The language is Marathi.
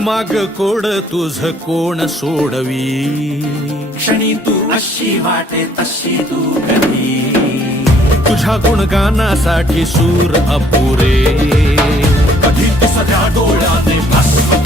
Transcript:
माग कोड तुझ कोण सोडवी, क्षणी तू अशी वाटे तशी तू कधी, तुझ्या गुणगानासाठी सूर अपुरे, कधी तिसऱ्या डोळ्याने भस्म